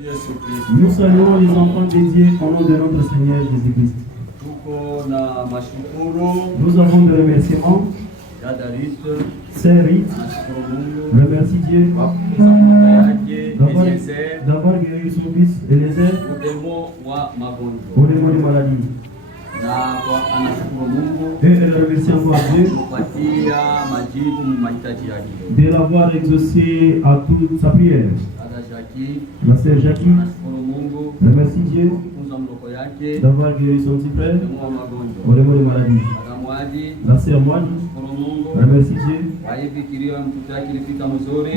Nous saluons les enfants dédiés au nom de notre Seigneur Jésus-Christ. Nous avons des remerciements. C'est Rite. Remercie Dieu d'avoir guéri son fils Eliezer pour les maux de maladie. Et elle remercie encore Dieu de l'avoir exaucé à toute sa prière. La sœur Jackie remercie Dieu d'avoir guéri son petit frère pour les maux de maladie. La sœur Moine remercie Dieu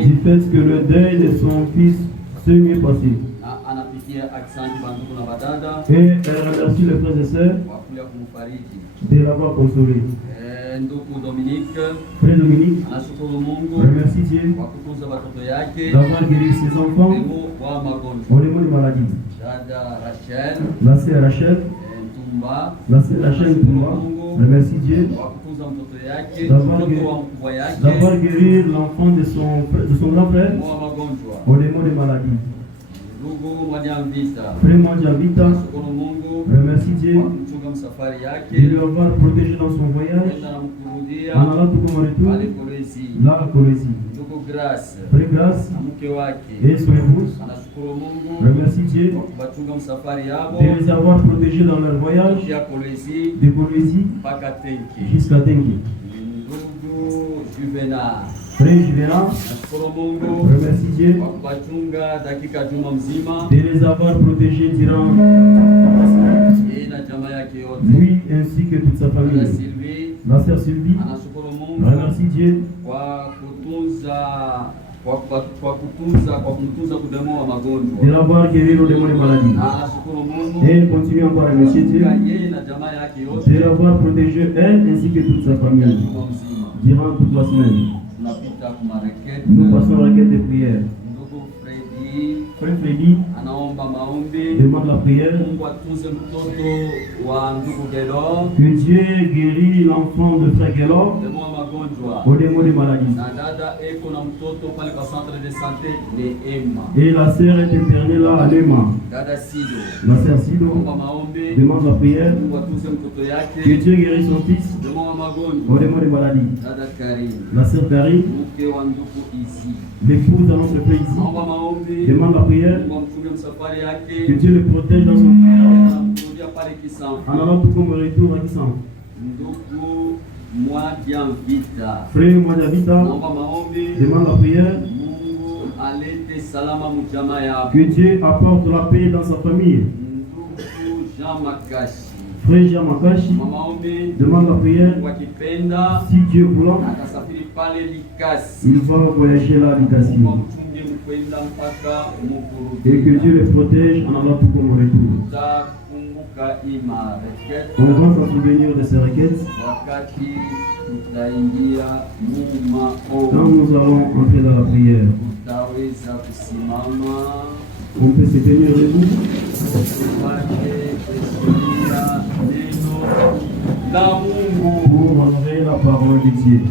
du fait que le deuil de son fils s'est mieux passé. Et elle remercie les frères et sœurs de l'avoir consolé. Frère Dominique remercie Dieu d'avoir guéri ses enfants pour les maux de maladie. La sœur Rachel Toumba remercie Dieu d'avoir guéri l'enfant de son grand frère pour les maux de maladie. Frère Mwanjavita remercie Dieu de lui avoir protégé dans son voyage en allant tout comme en retour là à Colosie. Frère Grâce et son épouse remercie Dieu de les avoir protégés dans leur voyage de Colosie jusqu'à Tengue. Frère Juvenal remercie Dieu de les avoir protégés durant lui ainsi que toute sa famille. La sœur Sylvie remercie Dieu de l'avoir guéri au démon de maladie. Et elle continue encore à remercier Dieu de l'avoir protégé elle ainsi que toute sa famille durant toute la semaine. Nous passons à la requête de prière. Frère Freddy demande la prière que Dieu guérit l'enfant de Frère Gelor au démon de maladie. Et la sœur est internée là à Lema. La sœur Sido demande la prière que Dieu guérit son fils au démon de maladie. La sœur Karine, l'épouse de notre frère ici, demande la prière que Dieu le protège dans son voyage en allant tout comme retour à Kissan. Frère Mwanjavita demande la prière que Dieu apporte la paix dans sa famille. Frère Jean Makashi demande la prière, si Dieu voulant, il va voyager là à Likasi. Et que Dieu le protège en allant tout comme retour. On va se souvenir de ces requêtes quand nous allons entrer dans la prière. On peut se tenir debout. Pour honorer la parole de Dieu.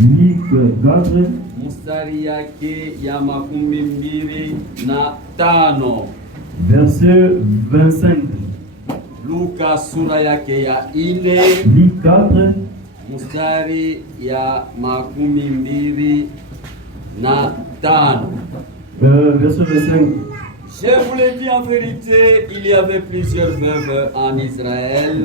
Luc 4 verset 25. Luka sura yake ya 4 Luc 4 mstari ya 25. Verset 25. Je vous l'ai dit en vérité, il y avait plusieurs veuves en Israël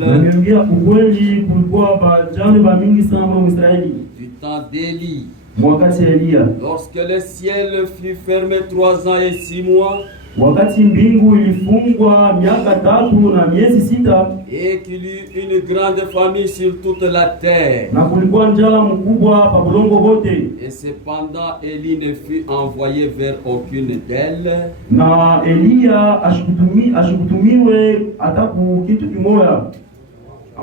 du temps d'Élie. Lorsque le ciel fut fermé 3 ans et 6 mois, wakati mbingu ilifungwa miaka 3 na miezi 6, et qu'il y eut une grande famine sur toute la terre, na kulikuwa njala mkubwa pa bulongo bote, et cependant Élie ne fut envoyé vers aucune d'elles, na Elia ashikutumiwe hata ku kitu kimoya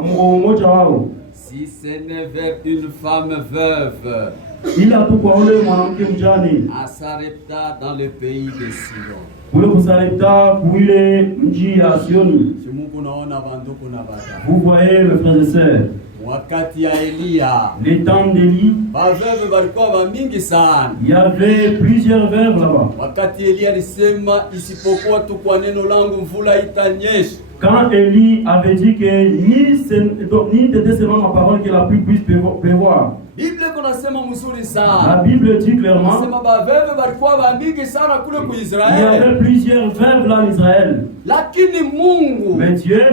mmoja wao, si ce n'est vers une femme veuve, ila tu kwa ule mwanamke mjane à Sarepta dans le pays de Sidon. Kule kusarepta kuile mji ya Sioni. Si Mungu naona banduku na bata. Vous voyez mes frères et sœurs. wakati ya Elia, les temps d'Élie, baveve balikuwa bamingi sana. Il y avait plusieurs veuves là-bas. Wakati Elia alisema isipokuwa tu kwa neno langu mvula itanyesha. Quand Élie avait dit que ni de seulement ma parole que la pluie puisse pleuvoir. Bible konasema mzuri La sana. Bible dit clairement Nasema baveve balikuwa bamingi sana kule ku il y Israeli. avait plusieurs veuves là en Israël. Lakini Mungu Mais Dieu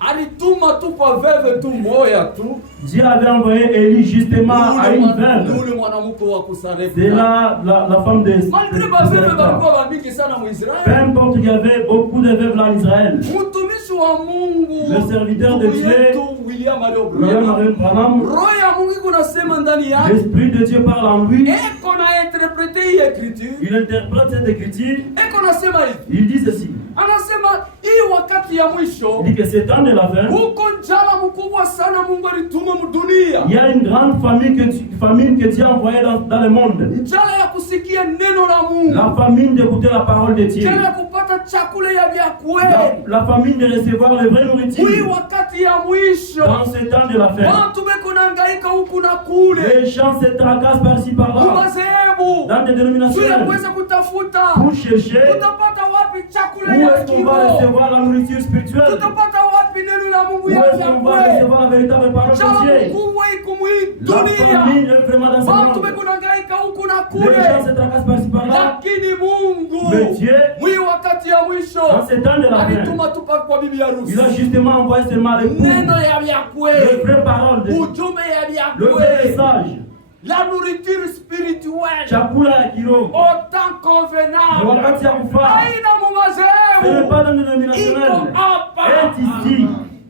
alituma tu kwa veve tu moya tu. Dieu avait envoyé Élie justement à une veuve. Yule mwanamke wa Kusarepta. C'est la femme de Malgré baveve Sarepta. balikuwa bamingi sana mu Peu Israeli. importe, il y avait beaucoup de veuves là en Israël. Mtumishi wa Mungu, Le serviteur de ndugu Dieu, yetu William William Branham, Marion Branham, roho ya Mungu iko nasema ndani yake, l'Esprit de Dieu parle en lui. eko na interprete hii écriture, Il interprète cette écriture. eko nasema hivi, Il dit ceci. anasema hii wakati ya mwisho Il dit que c'est temps de la fin. huko njala mkubwa sana Mungu alituma mdunia, Il y a une grande famine que Dieu a envoyée dans le monde. njala ya kusikia neno la Mungu, La famine d'écouter la parole de Dieu. njala ya kupata chakula ya vya kweli. La famine de recevoir le vrai Hii nourriture. wakati ya mwisho Dans ce temps de la fin. watu beko nahangaika huku na kule, Les gens se tracassent par-ci par-là. umazehebu Dans des juu ya dénominations. kuweza kutafuta Pour chercher tutapata wapi chakula où ya est-ce qu'on va kiroho, recevoir la nourriture spirituelle. tutapata wapi neno la Mungu Où ya est-ce qu'on va kweli. recevoir la véritable parole de Njala Dieu. mkubwa iko mwi La dunia, famine est vraiment dans ce watu monde. beko nahangaika huku na Les gens se kule, tracassent par-ci par-là. lakini Mungu Mais Dieu, mwi wakati ya mwisho dans ce temps de la fin, alituma tupa kwa bibi harusi il a justement envoyé seulement les neno ya vya les kweli, vraies paroles de Dieu. ujumbe ya vya Le vrai kweli, message. la nourriture spirituelle Chakula ya kiroho. au temps convenable, Wakati ya kufaa. haina Ce n'est mumazehebu, pas dans le iko dénominationnel. hapa, Elle est ici.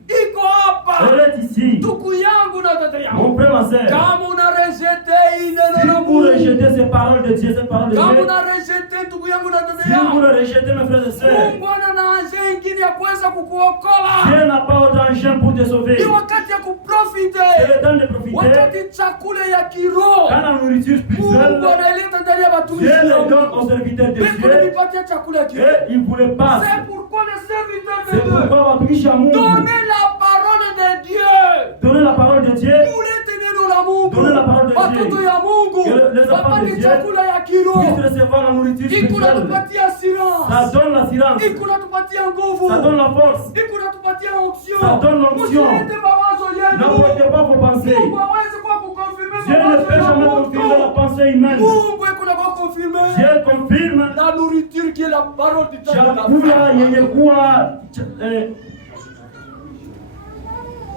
iko hapa. Elle est ici. Ndugu yangu na dada yangu, Mon frère, ma soeur. kama una rejete hii neno Si la vous Mungu, rejetez ces paroles de Dieu, ces paroles de kama Dieu, una rejete ndugu yangu na dada si vous yangu, le rejetez, mes frères et sœurs, Mungu ana njia ingine ya kuweza kukuokola. Dieu n'a pas autant de chien pour te sauver. Ni wakati ya C'est kuprofite, le temps de profiter. wakati chakula ya kiroho Quand la nourriture spirituelle, Mungu anaileta ndani ya Dieu watumishi le wa donne aux Mungu. serviteurs de Beko Dieu nipatia chakula ya kiroho. et il vous le passe. C'est pourquoi les serviteurs de C'est Dieu, pourquoi watumishi wa Mungu, donnez la parole de Dieu. donnez la parole de Dieu, Mulete neno la Mungu. Donnez la parole de Dieu. Watoto ya Mungu Que les enfants de wapate Dieu chakula ya puissent kiroho. recevoir la nourriture Iko spirituelle. natupatia Ça assurance. donne l'assurance, Iko natupatia nguvu. ça donne la force. Iko natupatia onction. Ça donne l'onction. Msilete mawazo yenu. N'apportez pas vos pensées. Mungu hawezi kuwa kukonfirme Dieu ne mawazo peut ya jamais confirmer la mtu. pensée humaine. Mungu iko na confirme Dieu confirme la nourriture qui est la parole du temps. chakula yenye kuwa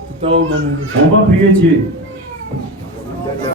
Tutaomba Mungu. on va prier Dieu.